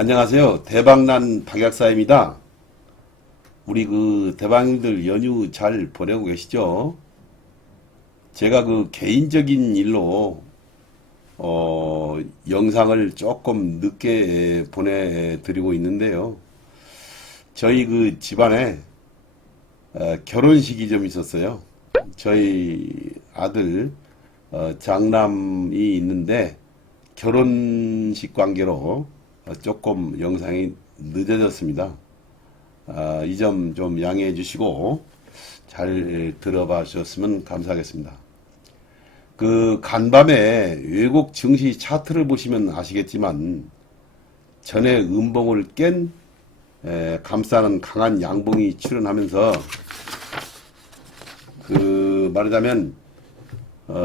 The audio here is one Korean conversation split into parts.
안녕하세요. 대박난 박약사입니다. 우리 대박님들 연휴 잘 보내고 계시죠? 제가 개인적인 일로 영상을 조금 늦게 보내드리고 있는데요. 저희 집안에 결혼식이 좀 있었어요. 저희 아들 장남이 있는데 결혼식 관계로 조금 영상이 늦어졌습니다. 이 점 좀 양해해 주시고 잘 들어봐 주셨으면 감사하겠습니다. 간밤에 외국 증시 차트를 보시면 아시겠지만 전에 음봉을 깬 감싸는 강한 양봉이 출현하면서 말하자면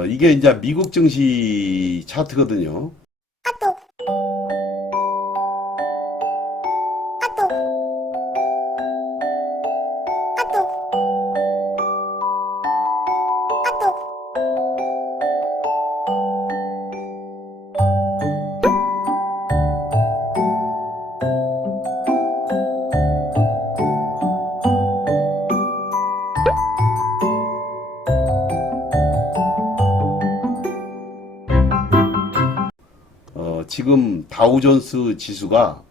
이게 이제 미국 증시 차트거든요. 지금 다우존스 지수가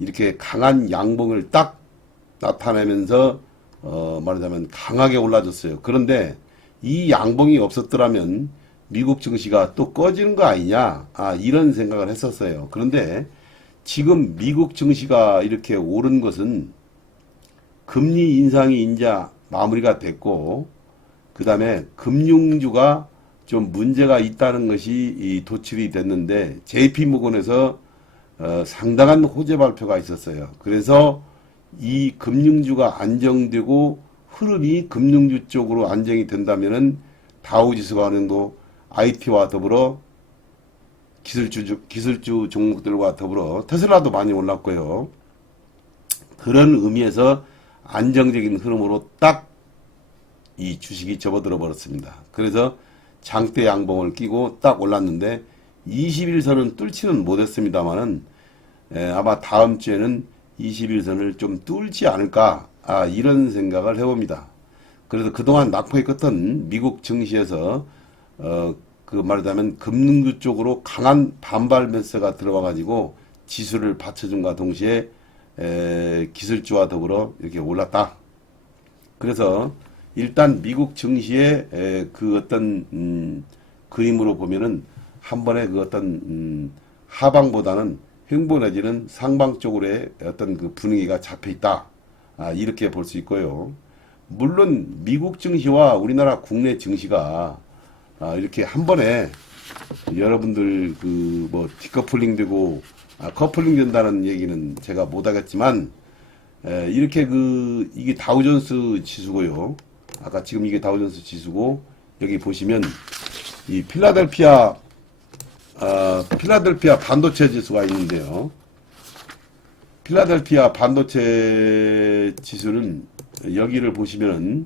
이렇게 강한 양봉을 딱 나타내면서 말하자면 강하게 올라졌어요. 그런데 이 양봉이 없었더라면 미국 증시가 또 꺼지는 거 아니냐, 이런 생각을 했었어요. 그런데 지금 미국 증시가 이렇게 오른 것은 금리 인상이 이제 마무리가 됐고, 그 다음에 금융주가 좀 문제가 있다는 것이 도출이 됐는데 JP모건에서 상당한 호재 발표가 있었어요. 그래서 이 금융주가 안정되고 흐름이 금융주 쪽으로 안정이 된다면은 다우지수가 어느 정도 IT와 더불어 기술주 종목들과 더불어 테슬라도 많이 올랐고요. 그런 의미에서 안정적인 흐름으로 딱 이 주식이 접어들어 버렸습니다. 그래서 장대 양봉을 끼고 딱 올랐는데 21선은 뚫지는 못했습니다만은 아마 다음 주에는 21선을 좀 뚫지 않을까, 이런 생각을 해봅니다. 그래서 그동안 낙폭했던 미국 증시에서 말하자면 금융주 쪽으로 강한 반발 매수가 들어와 가지고 지수를 받쳐준과 동시에 기술주와 더불어 이렇게 올랐다. 그래서 일단 미국 증시의 어떤 그림으로 보면은 한 번에 하방보다는 횡보 내지는 상방 쪽으로의 어떤 분위기가 잡혀 있다, 이렇게 볼 수 있고요. 물론 미국 증시와 우리나라 국내 증시가 이렇게 한 번에 여러분들 디커플링 되고 커플링 된다는 얘기는 제가 못하겠지만, 이렇게 이게 다우존스 지수고요. 아까 지금 이게 다우존스 지수고, 여기 보시면 이 필라델피아 반도체 지수가 있는데요. 필라델피아 반도체 지수는 여기를 보시면은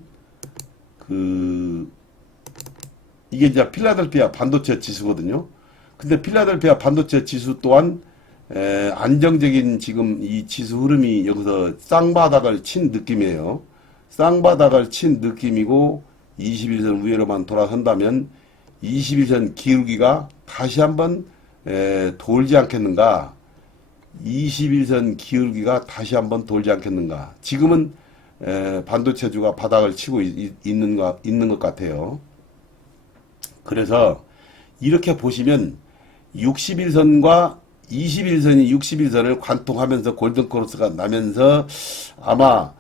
이게 이제 필라델피아 반도체 지수거든요. 근데 필라델피아 반도체 지수 또한 안정적인 지금 이 지수 흐름이 여기서 쌍바닥을 친 느낌이에요. 쌍바닥을 친 느낌이고 21선 위로만 돌아선다면 21선 기울기가 다시 한번 돌지 않겠는가? 21선 기울기가 다시 한번 돌지 않겠는가? 지금은 반도체주가 바닥을 치고 있는 것 같아요. 그래서 이렇게 보시면 61선과 21선이 61선을 관통하면서 골든크로스가 나면서 아마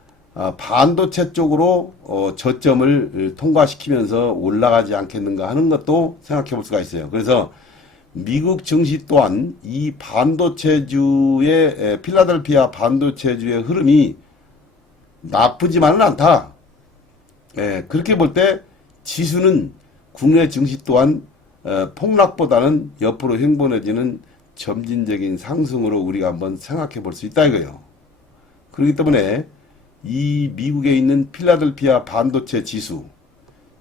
반도체 쪽으로 저점을 통과시키면서 올라가지 않겠는가 하는 것도 생각해 볼 수가 있어요. 그래서 미국 증시 또한 이 반도체주의 필라델피아 반도체주의 흐름이 나쁘지만은 않다. 그렇게 볼 때 지수는 국내 증시 또한 폭락보다는 옆으로 횡보해지는 점진적인 상승으로 우리가 한번 생각해 볼 수 있다 이거예요. 그렇기 때문에 이 미국에 있는 필라델피아 반도체 지수,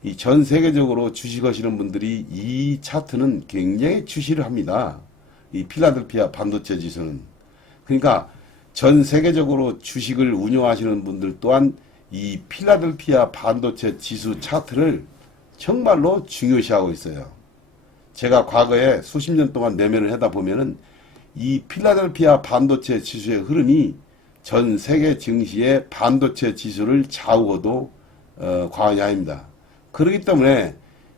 이 전 세계적으로 주식하시는 분들이 이 차트는 굉장히 주시를 합니다. 이 필라델피아 반도체 지수는. 그러니까 전 세계적으로 주식을 운용하시는 분들 또한 이 필라델피아 반도체 지수 차트를 정말로 중요시하고 있어요. 제가 과거에 수십 년 동안 매매를 하다 보면은 이 필라델피아 반도체 지수의 흐름이 전 세계 증시의 반도체 지수를 좌우해도 과언이 아닙니다. 그렇기 때문에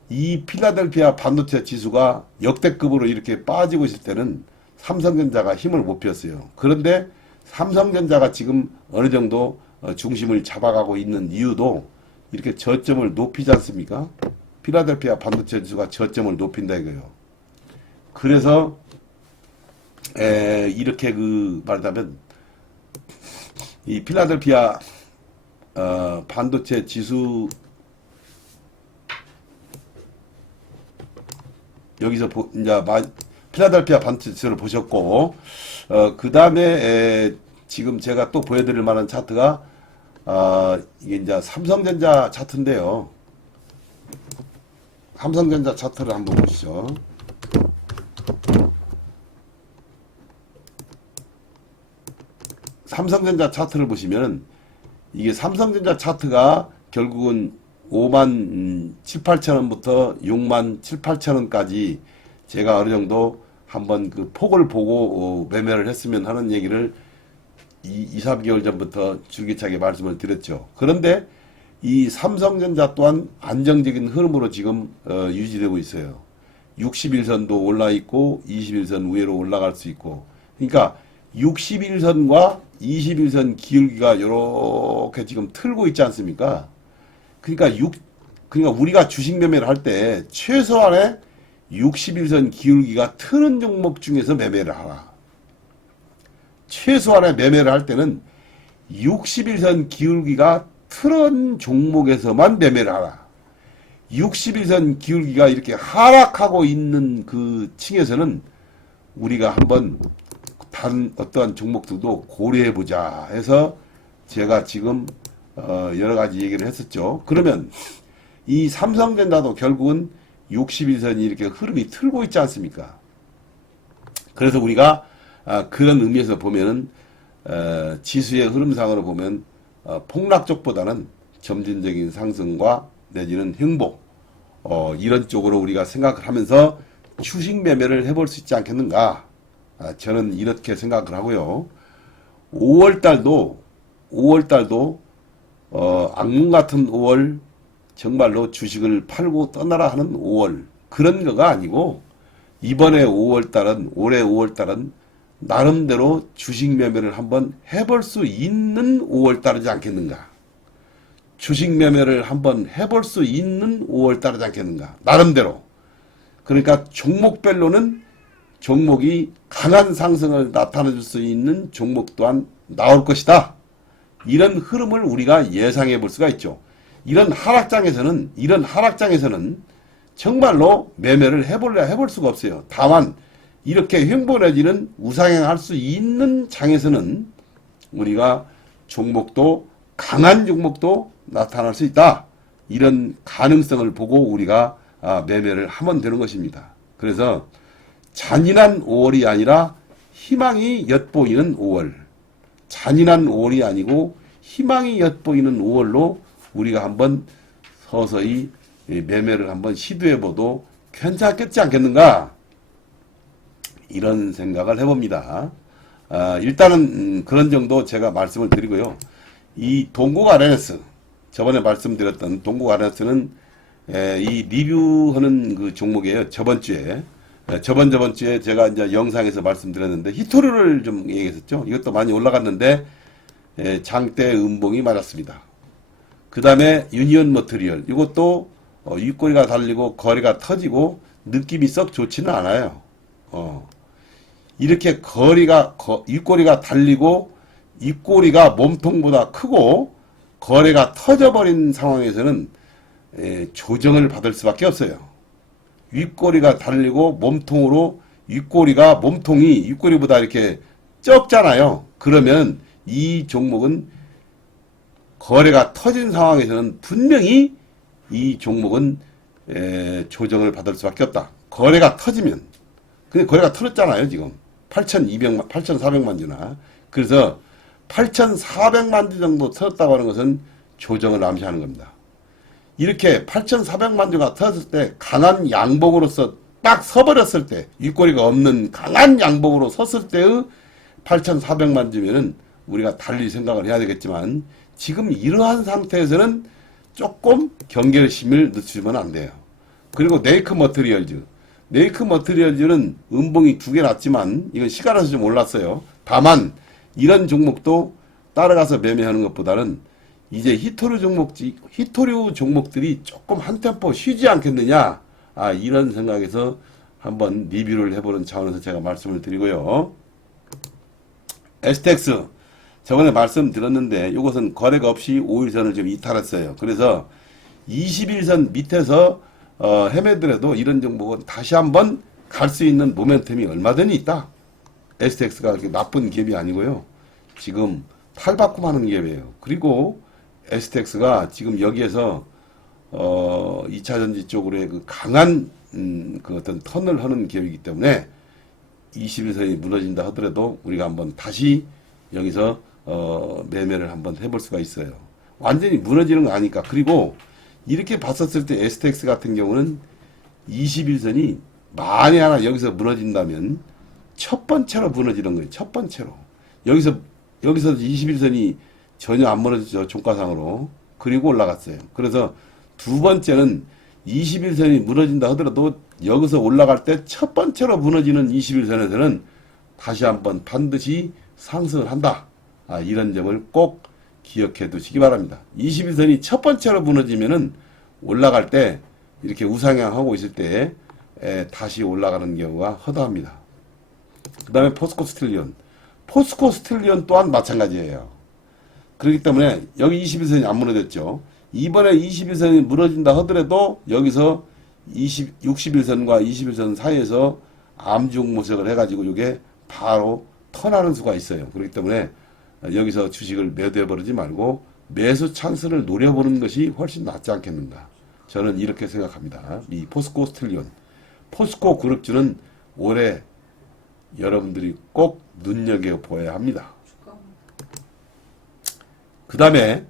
이 필라델피아 반도체 지수가 역대급으로 이렇게 빠지고 있을 때는 삼성전자가 힘을 못 폈어요. 그런데 삼성전자가 지금 어느 정도 중심을 잡아가고 있는 이유도 이렇게 저점을 높이지 않습니까? 필라델피아 반도체 지수가 저점을 높인다 이거예요. 그래서 이렇게 말하자면 이 필라델피아 반도체 지수 여기서 이제 필라델피아 반도체 지수를 보셨고 그 다음에 지금 제가 또 보여드릴 만한 차트가 이게 이제 삼성전자 차트인데요. 삼성전자 차트를 한번 보시죠. 삼성전자 차트를 보시면 이게 삼성전자 차트가 결국은 5만 7, 8천 원부터 6만 7, 8천 원까지 제가 어느 정도 한번 그 폭을 보고 매매를 했으면 하는 얘기를 2, 3개월 전부터 줄기차게 말씀을 드렸죠. 그런데 이 삼성전자 또한 안정적인 흐름으로 지금 유지되고 있어요. 61선도 올라 있고 21선 위로 올라갈 수 있고, 그러니까 61선과 21선 기울기가 이렇게 지금 틀고 있지 않습니까? 그러니까 우리가 주식 매매를 할 때 최소한의 61선 기울기가 트는 종목 중에서 매매를 하라. 최소한의 매매를 할 때는 61선 기울기가 트는 종목에서만 매매를 하라. 61선 기울기가 이렇게 하락하고 있는 그 층에서는 우리가 한번 다른 어떠한 종목들도 고려해보자 해서 제가 지금 여러 가지 얘기를 했었죠. 그러면 이 삼성전자도 결국은 61선이 이렇게 흐름이 틀고 있지 않습니까? 그래서 우리가 그런 의미에서 보면은 지수의 흐름상으로 보면 폭락 쪽보다는 점진적인 상승과 내지는 행복 이런 쪽으로 우리가 생각을 하면서 주식 매매를 해볼 수 있지 않겠는가? 저는 이렇게 생각을 하고요. 5월달도 악몽 같은 5월, 정말로 주식을 팔고 떠나라 하는 5월, 그런 거가 아니고 이번에 5월달은, 올해 5월달은 나름대로 주식 매매를 한번 해볼 수 있는 5월달이지 않겠는가? 주식 매매를 한번 해볼 수 있는 5월달이지 않겠는가? 나름대로. 그러니까 종목별로는 종목이 강한 상승을 나타내 줄 수 있는 종목 또한 나올 것이다. 이런 흐름을 우리가 예상해 볼 수가 있죠. 이런 하락장에서는 정말로 매매를 해볼 수가 없어요. 다만 이렇게 횡보 내지는 우상향할 수 있는 장에서는 우리가 종목도 강한 종목도 나타날 수 있다. 이런 가능성을 보고 우리가 매매를 하면 되는 것입니다. 그래서 잔인한 5월이 아니라 희망이 엿보이는 5월. 잔인한 5월이 아니고 희망이 엿보이는 5월로 우리가 한번 서서히 매매를 한번 시도해봐도 괜찮겠지 않겠는가? 이런 생각을 해봅니다. 일단은 그런 정도 제가 말씀을 드리고요. 이 동국 RNS, 저번에 말씀드렸던 동국 RNS는 이 리뷰하는 그 종목이에요. 저번 주에 제가 이제 영상에서 말씀드렸는데 히토류를 좀 얘기했었죠. 이것도 많이 올라갔는데 장대 음봉이 맞았습니다. 그 다음에 유니온 머트리얼, 이것도 윗꼬리가 달리고 거리가 터지고 느낌이 썩 좋지는 않아요. 이렇게 윗꼬리가 달리고 윗꼬리가 몸통보다 크고 거래가 터져버린 상황에서는 조정을 받을 수밖에 없어요. 윗꼬리가 달리고 몸통으로 몸통이 윗꼬리보다 이렇게 적잖아요. 그러면 이 종목은 거래가 터진 상황에서는 분명히 이 종목은 조정을 받을 수밖에 없다. 거래가 터지면. 근데 거래가 터졌잖아요, 지금. 8,400만 주나. 그래서 8,400만 주 정도 터졌다고 하는 것은 조정을 암시하는 겁니다. 이렇게 8,400만 주가 터졌을 때 강한 양봉으로서 딱 서버렸을 때, 윗꼬리가 없는 강한 양봉으로 섰을 때의 8,400만 주면은 우리가 달리 생각을 해야 되겠지만, 지금 이러한 상태에서는 조금 경계심을 늦추면 안 돼요. 그리고 네이크 머티리얼즈. 네이크 머티리얼즈는 음봉이 2개 났지만 이건 시간에서 좀 올랐어요. 다만 이런 종목도 따라가서 매매하는 것보다는 이제 히토류 종목들이 조금 한 템포 쉬지 않겠느냐, 이런 생각에서 한번 리뷰를 해보는 차원에서 제가 말씀을 드리고요. STX 저번에 말씀드렸는데 이것은 거래가 없이 5일선을 좀 이탈했어요. 그래서 21선 밑에서 헤매더라도 이런 종목은 다시 한번 갈 수 있는 모멘텀이 얼마든지 있다. STX가 그렇게 나쁜 기업이 아니고요. 지금 탈바꿈하는 기업이에요. 그리고 STX가 지금 여기에서 2차전지 쪽으로의 그 강한 그 어떤 턴을 하는 기업이기 때문에 21선이 무너진다 하더라도 우리가 한번 다시 여기서 매매를 한번 해볼 수가 있어요. 완전히 무너지는 거 아니까. 그리고 이렇게 봤었을 때 STX 같은 경우는 21선이 만에 하나 여기서 무너진다면 첫 번째로 무너지는 거예요. 첫 번째로. 여기서 21선이 전혀 안 무너졌죠. 종가상으로. 그리고 올라갔어요. 그래서 두 번째는 21선이 무너진다 하더라도 여기서 올라갈 때 첫 번째로 무너지는 21선에서는 다시 한번 반드시 상승을 한다. 이런 점을 꼭 기억해 두시기 바랍니다. 21선이 첫 번째로 무너지면은 올라갈 때 이렇게 우상향하고 있을 때 다시 올라가는 경우가 허다합니다. 그 다음에 포스코 스틸리온. 포스코 스틸리온 또한 마찬가지예요. 그렇기 때문에 여기 21선이 안 무너졌죠. 이번에 21선이 무너진다 하더라도 여기서 61선과 21선 사이에서 암중 모색을 해가지고 이게 바로 턴하는 수가 있어요. 그렇기 때문에 여기서 주식을 매도해버리지 말고 매수 찬스를 노려보는 것이 훨씬 낫지 않겠는가. 저는 이렇게 생각합니다. 이 포스코 스틸리온. 포스코 그룹주는 올해 여러분들이 꼭 눈여겨보아야 합니다. 그 다음에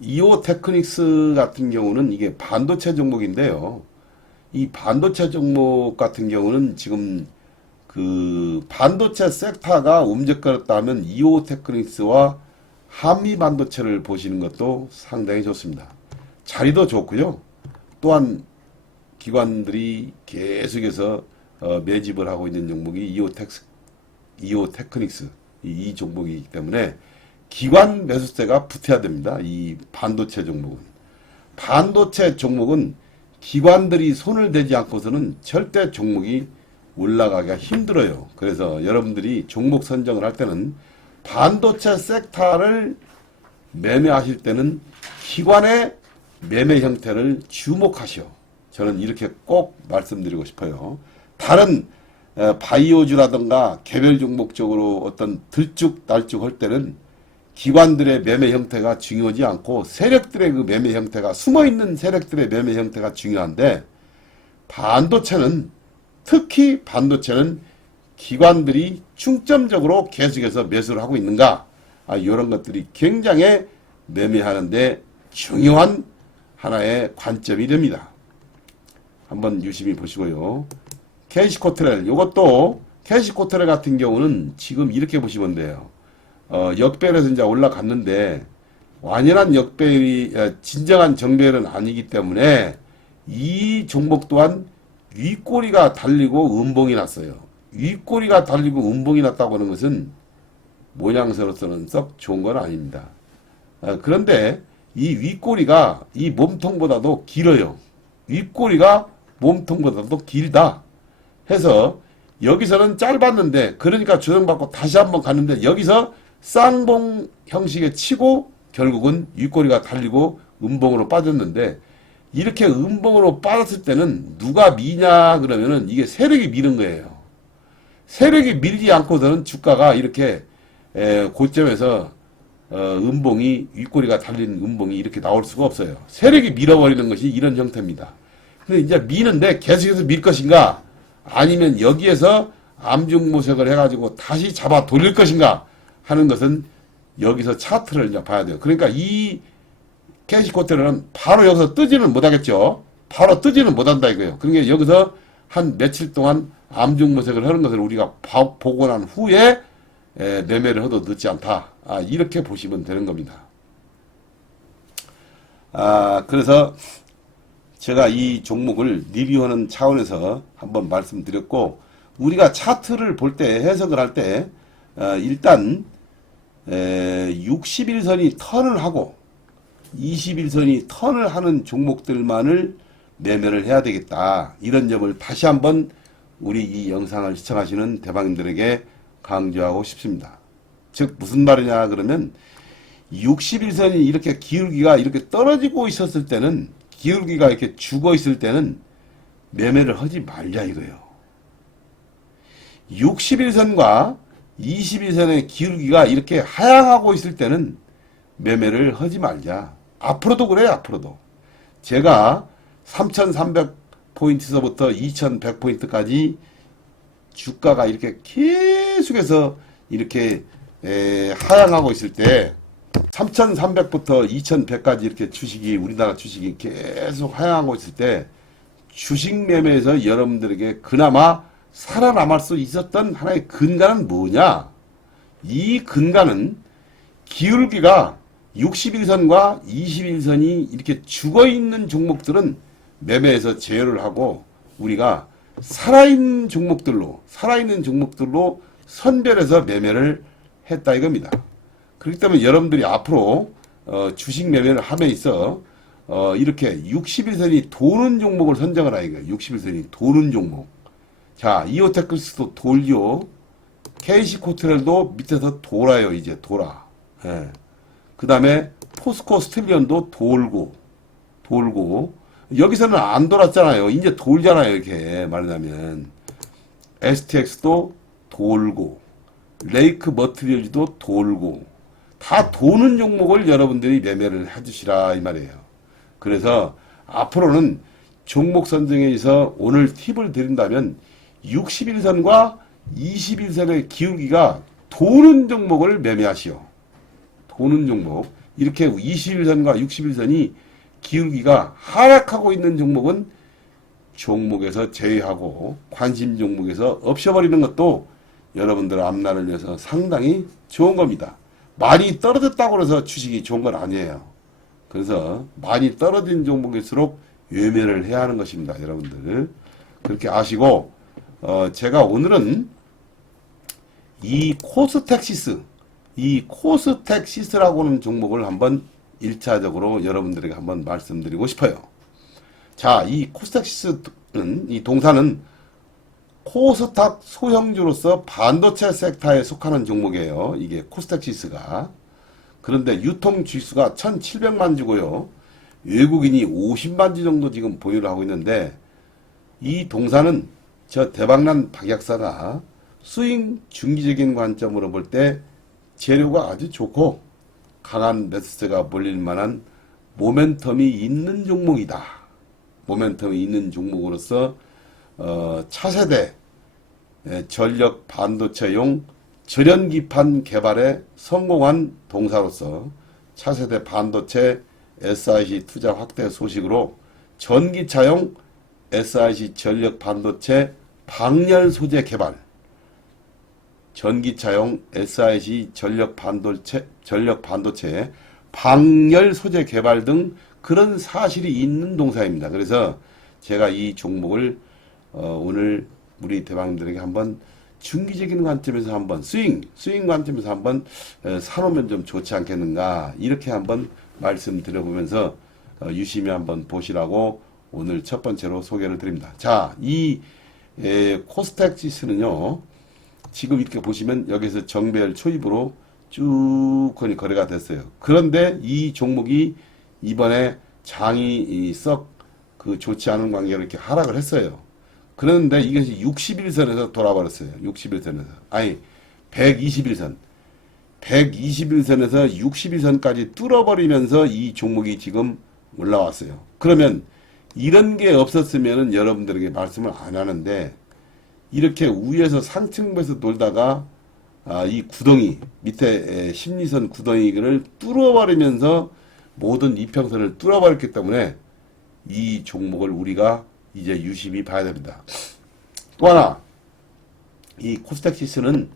이오 테크닉스 같은 경우는 이게 반도체 종목인데요. 이 반도체 종목 같은 경우는 지금 그 반도체 섹터가 움직였다 하면 이오 테크닉스와 한미 반도체를 보시는 것도 상당히 좋습니다. 자리도 좋고요. 또한 기관들이 계속해서 매집을 하고 있는 종목이 이오 테크닉스 이 종목이기 때문에 기관 매수세가 붙어야 됩니다. 이 반도체 종목은. 반도체 종목은 기관들이 손을 대지 않고서는 절대 종목이 올라가기가 힘들어요. 그래서 여러분들이 종목 선정을 할 때는 반도체 섹터를 매매하실 때는 기관의 매매 형태를 주목하시오. 저는 이렇게 꼭 말씀드리고 싶어요. 다른 바이오주라든가 개별 종목적으로 어떤 들쭉날쭉 할 때는 기관들의 매매 형태가 중요하지 않고 세력들의 그 매매 형태가 숨어있는 세력들의 매매 형태가 중요한데 반도체는 특히 반도체는 기관들이 중점적으로 계속해서 매수를 하고 있는가 이런 것들이 굉장히 매매하는데 중요한 하나의 관점이 됩니다. 한번 유심히 보시고요. 캐시코트렐 이것도 캐시코트렐 같은 경우는 지금 이렇게 보시면 돼요. 역배열에서 이제 올라갔는데 완연한 역배열이 진정한 정배열은 아니기 때문에 이 종목 또한 윗꼬리가 달리고 음봉이 났어요. 윗꼬리가 달리고 음봉이 났다고 하는 것은 모양새로서는 썩 좋은 건 아닙니다. 그런데 이 윗꼬리가 이 몸통보다도 길어요. 윗꼬리가 몸통보다도 길다 해서 여기서는 짧았는데 그러니까 조정받고 다시 한번 갔는데 여기서 쌍봉 형식의 치고 결국은 윗꼬리가 달리고 음봉으로 빠졌는데 이렇게 음봉으로 빠졌을 때는 누가 미냐 그러면은 이게 세력이 미는 거예요. 세력이 밀지 않고서는 주가가 이렇게 고점에서 음봉이 윗꼬리가 달린 음봉이 이렇게 나올 수가 없어요. 세력이 밀어버리는 것이 이런 형태입니다. 근데 이제 미는데 계속해서 밀 것인가 아니면 여기에서 암중모색을 해가지고 다시 잡아 돌릴 것인가 하는 것은 여기서 차트를 이제 봐야 돼요. 그러니까 이 캐시코트는 바로 여기서 뜨지는 못하겠죠. 바로 뜨지는 못한다 이거예요. 그러니까 여기서 한 며칠 동안 암중모색을 하는 것을 우리가 보고 난 후에 매매를 해도 늦지 않다. 이렇게 보시면 되는 겁니다. 그래서 제가 이 종목을 리뷰하는 차원에서 한번 말씀드렸고, 우리가 차트를 볼 때, 해석을 할 때, 일단 60일선이 턴을 하고 21선이 턴을 하는 종목들만을 매매를 해야 되겠다. 이런 점을 다시 한번 우리 이 영상을 시청하시는 대방님들에게 강조하고 싶습니다. 즉 무슨 말이냐 그러면 61선이 이렇게 기울기가 이렇게 떨어지고 있었을 때는, 기울기가 이렇게 죽어 있을 때는 매매를 하지 말자 이거예요. 61선과 21선의 기울기가 이렇게 하향하고 있을 때는 매매를 하지 말자. 앞으로도 그래요. 앞으로도. 제가 3,300포인트서부터 2,100포인트까지 주가가 이렇게 계속해서 이렇게 하향하고 있을 때 3,300부터 2,100까지 이렇게 주식이, 우리나라 주식이 계속 하향하고 있을 때 주식 매매에서 여러분들에게 그나마 살아남을 수 있었던 하나의 근간은 뭐냐? 이 근간은 기울기가 61선과 21선이 이렇게 죽어있는 종목들은 매매에서 제어를 하고, 우리가 살아있는 종목들로 선별해서 매매를 했다 이겁니다. 그렇기 때문에 여러분들이 앞으로 주식 매매를 함에 있어 이렇게 61선이 도는 종목을 선정을 하는 거예요. 61선이 도는 종목. 자, 이오테크스도 돌죠. KC코트렐도 밑에서 돌아요. 이제 돌아. 예. 그 다음에 포스코 스틸리온도 돌고 여기서는 안 돌았잖아요. 이제 돌잖아요. 이렇게 말하자면 STX도 돌고 레이크 머티리얼즈도 돌고, 다 도는 종목을 여러분들이 매매를 해주시라 이 말이에요. 그래서 앞으로는 종목 선정에 있어 오늘 팁을 드린다면 61선과 21선의 기울기가 도는 종목을 매매하시오. 도는 종목. 이렇게 21선과 61선이 기울기가 하락하고 있는 종목은 종목에서 제외하고 관심 종목에서 없애버리는 것도 여러분들 앞날을 위해서 상당히 좋은 겁니다. 많이 떨어졌다고 해서 주식이 좋은 건 아니에요. 그래서 많이 떨어진 종목일수록 외면을 해야 하는 것입니다. 여러분들 그렇게 아시고, 제가 오늘은 이 코스텍시스라고 하는 종목을 한번 1차적으로 여러분들에게 한번 말씀드리고 싶어요. 자, 이 코스텍시스는, 이 동사는 코스닥 소형주로서 반도체 섹터에 속하는 종목이에요. 이게 코스닥지수가. 그런데 유통 주수가 1,700만 주고요. 외국인이 50만 주 정도 지금 보유를 하고 있는데, 이 동사는 저 대박난 박약사가 스윙 중기적인 관점으로 볼 때 재료가 아주 좋고 강한 매수세가 몰릴 만한 모멘텀이 있는 종목이다. 모멘텀이 있는 종목으로서 차세대 전력 반도체용 절연기판 개발에 성공한 동사로서 차세대 반도체 SiC 투자 확대 소식으로 전기차용 SiC 전력 반도체 방열 소재 개발, 전기차용 SiC 전력 반도체 방열 소재 개발 등 그런 사실이 있는 동사입니다. 그래서 제가 이 종목을 오늘 우리 대방님들에게 한번 중기적인 관점에서 한번 스윙 관점에서 한번 사놓으면 좀 좋지 않겠는가, 이렇게 한번 말씀드려보면서 유심히 한번 보시라고 오늘 첫 번째로 소개를 드립니다. 자, 이 코스닥지수는요, 지금 이렇게 보시면 여기서 정배열 초입으로 쭉 거래가 됐어요. 그런데 이 종목이 이번에 장이 썩 좋지 않은 관계로 이렇게 하락을 했어요. 그런데 이것이 61선에서 돌아버렸어요. 61선에서. 아니, 121선. 121선에서 61선까지 뚫어버리면서 이 종목이 지금 올라왔어요. 그러면 이런 게 없었으면 여러분들에게 말씀을 안 하는데, 이렇게 위에서 상층부에서 돌다가 이 구덩이 밑에 심리선 구덩이를 뚫어버리면서 모든 이평선을 뚫어버렸기 때문에 이 종목을 우리가 이제 유심히 봐야 됩니다. 또 하나 이 코스닥시스는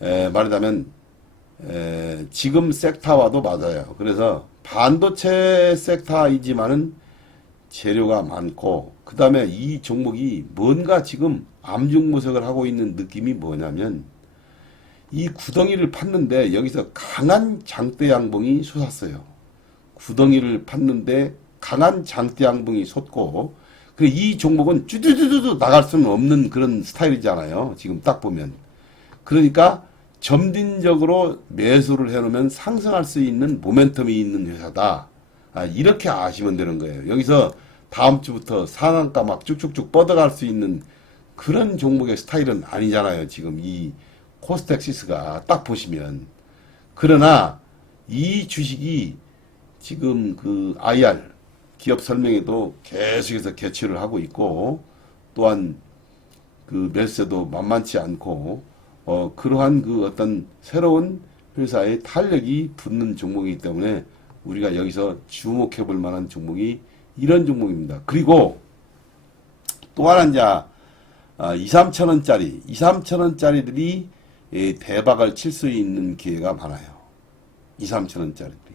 말하자면 지금 섹터와도 맞아요. 그래서 반도체 섹터이지만은 재료가 많고 그 다음에 이 종목이 뭔가 지금 암중무석을 하고 있는 느낌이 뭐냐면 이 구덩이를 팠는데 여기서 강한 장대 양봉이 솟았어요. 구덩이를 팠는데 강한 장대 양봉이 솟고 이 종목은 쭈쭈쭈쭈 나갈 수는 없는 그런 스타일이잖아요. 지금 딱 보면. 그러니까 점진적으로 매수를 해놓으면 상승할 수 있는 모멘텀이 있는 회사다. 이렇게 아시면 되는 거예요. 여기서 다음 주부터 상한가 막 쭉쭉쭉 뻗어갈 수 있는 그런 종목의 스타일은 아니잖아요. 지금 이 코스닥시스가 딱 보시면. 그러나 이 주식이 지금 그 IR 기업 설명에도 계속해서 개최를 하고 있고 또한 그 매수세도 만만치 않고 그러한 그 어떤 새로운 회사의 탄력이 붙는 종목이기 때문에 우리가 여기서 주목해 볼 만한 종목이 이런 종목입니다. 그리고 또 하나 이제 2, 3천 원짜리 2, 3천 원짜리들이 대박을 칠 수 있는 기회가 많아요. 2, 3천 원짜리들이.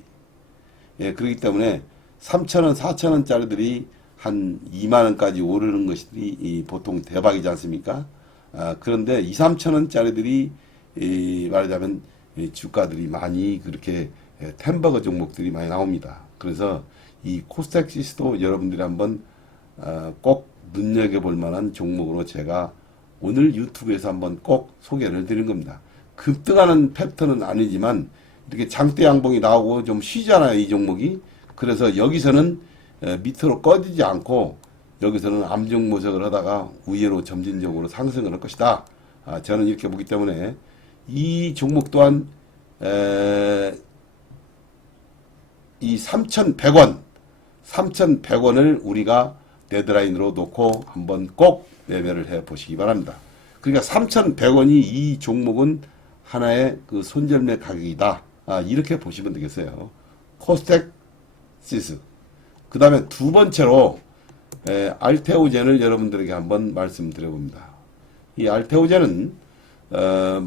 예, 그렇기 때문에 3,000원, 4,000원짜리들이 한 2만 원까지 오르는 것이 보통 대박이지 않습니까? 그런데 2, 3,000원짜리들이 말하자면 주가들이 많이 그렇게 템버거 종목들이 많이 나옵니다. 그래서 이 코스닥시스도 여러분들이 한번 꼭 눈여겨볼 만한 종목으로 제가 오늘 유튜브에서 한번 꼭 소개를 드린 겁니다. 급등하는 패턴은 아니지만 이렇게 장대 양봉이 나오고 좀 쉬잖아요, 이 종목이. 그래서 여기서는 밑으로 꺼지지 않고 여기서는 암중모색을 하다가 위로 점진적으로 상승을 할 것이다. 저는 이렇게 보기 때문에 이 종목 또한 이 3,100원 3,100원을 우리가 데드라인으로 놓고 한번 꼭 매매를 해 보시기 바랍니다. 그러니까 3,100원이 이 종목은 하나의 그 손절매 가격이다. 이렇게 보시면 되겠어요. 코스닥시스. 그 다음에 두 번째로 알테오젠을 여러분들에게 한번 말씀드려 봅니다. 이 알테오젠은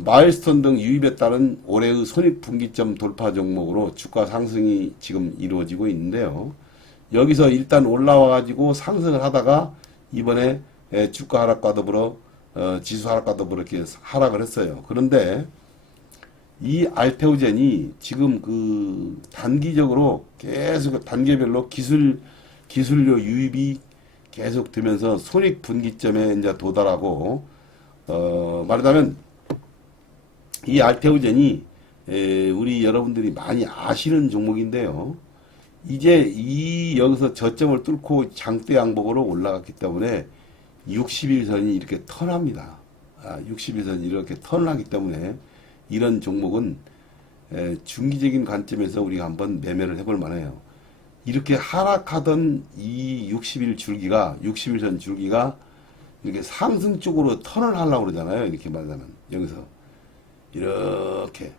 마일스톤 등 유입에 따른 올해의 손익분기점 돌파 종목으로 주가 상승이 지금 이루어지고 있는데요. 여기서 일단 올라와 가지고 상승을 하다가 이번에 주가 하락과 더불어 지수 하락과 더불어 이렇게 하락을 했어요. 그런데 이 알테오젠이 지금 그 단기적으로 계속 단계별로 기술료 유입이 계속 되면서 손익 분기점에 이제 도달하고 말하자면 이 알테오젠이 우리 여러분들이 많이 아시는 종목인데요. 이제 이 여기서 저점을 뚫고 장대 양봉으로 올라갔기 때문에 60일선이 이렇게 턴합니다. 60일선이 이렇게 턴을 하기 때문에 이런 종목은 중기적인 관점에서 우리가 한번 매매를 해볼 만해요. 이렇게 하락하던 이 60일선 줄기가 이렇게 상승 쪽으로 턴을 하려고 그러잖아요. 이렇게 말하자면 여기서 이렇게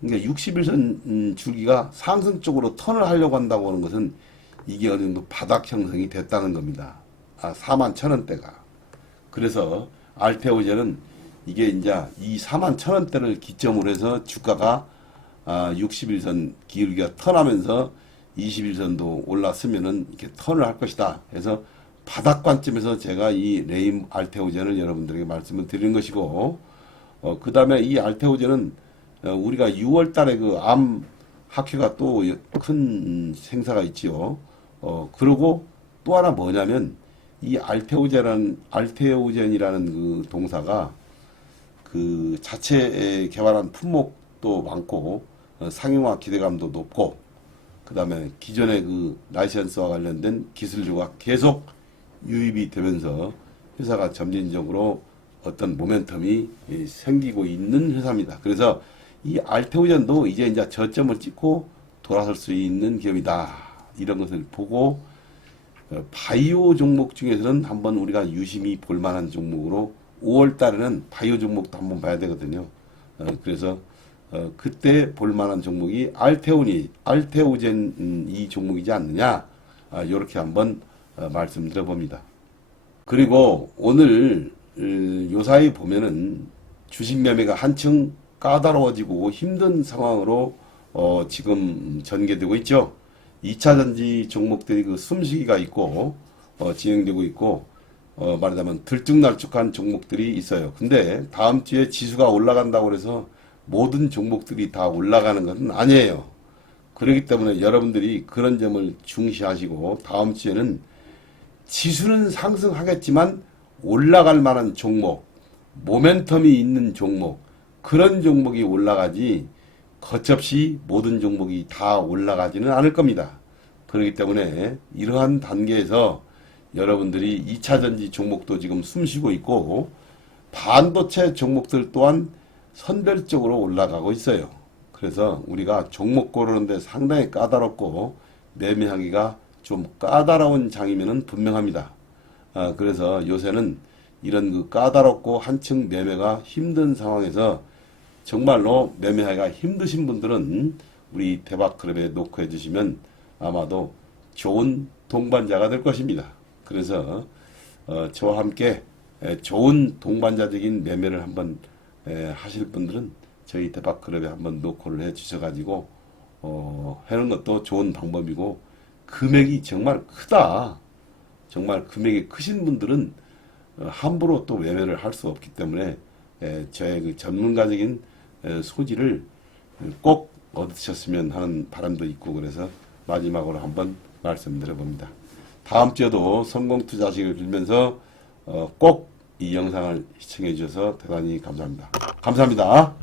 그러니까 60일선 줄기가 상승 쪽으로 턴을 하려고 한다고 하는 것은 이게 어느 정도 바닥 형성이 됐다는 겁니다. 41,000원대가. 그래서 알테오젠은 이게 이제 이 41,000원대를 기점으로 해서 주가가 60일선 기울기가 턴하면서 21선도 올랐으면은 이렇게 턴을 할 것이다. 그래서 바닥 관점에서 제가 이 레임 알테오젠을 여러분들에게 말씀을 드리는 것이고, 그 다음에 이 알테오젠은 우리가 6월 달에 그 암 학회가 또 큰 행사가 있지요. 그리고 또 하나 뭐냐면 이 알테오젠이라는 그 동사가 그 자체 개발한 품목도 많고 상용화 기대감도 높고 그 다음에 기존의 그 라이센스와 관련된 기술료가 계속 유입이 되면서 회사가 점진적으로 어떤 모멘텀이 생기고 있는 회사입니다. 그래서 이 알테오젠도 이제 저점을 찍고 돌아설 수 있는 기업이다. 이런 것을 보고 바이오 종목 중에서는 한번 우리가 유심히 볼 만한 종목으로 5월 달에는 바이오 종목도 한번 봐야 되거든요. 그래서 그때 볼만한 종목이 알테오젠 이 종목이지 않느냐, 이렇게 한번 말씀드려봅니다. 그리고 오늘 요사이 보면은 주식 매매가 한층 까다로워지고 힘든 상황으로 지금 전개되고 있죠. 2차 전지 종목들이 그 숨쉬기가 있고 진행되고 있고 말하자면 들쭉날쭉한 종목들이 있어요. 근데 다음 주에 지수가 올라간다고 해서 모든 종목들이 다 올라가는 것은 아니에요. 그렇기 때문에 여러분들이 그런 점을 중시하시고 다음 주에는 지수는 상승하겠지만 올라갈 만한 종목, 모멘텀이 있는 종목, 그런 종목이 올라가지 거첩시 모든 종목이 다 올라가지는 않을 겁니다. 그렇기 때문에 이러한 단계에서 여러분들이 2차 전지 종목도 지금 숨쉬고 있고 반도체 종목들 또한 선별적으로 올라가고 있어요. 그래서 우리가 종목 고르는데 상당히 까다롭고 매매하기가 좀 까다로운 장이면은 분명합니다. 그래서 요새는 이런 그 까다롭고 한층 매매가 힘든 상황에서 정말로 매매하기가 힘드신 분들은 우리 대박클럽에 놓고 해주시면 아마도 좋은 동반자가 될 것입니다. 그래서 저와 함께 좋은 동반자적인 매매를 한번 하실 분들은 저희 대박클럽에 한번 노크를 해 주셔가지고 하는 것도 좋은 방법이고, 금액이 정말 크다, 정말 금액이 크신 분들은 함부로 또 매매를 할 수 없기 때문에 저의 그 전문가적인 소지를 꼭 얻으셨으면 하는 바람도 있고, 그래서 마지막으로 한번 말씀드려 봅니다. 다음 주에도 성공 투자하시길 빌면서 꼭 이 영상을 시청해 주셔서 대단히 감사합니다. 감사합니다.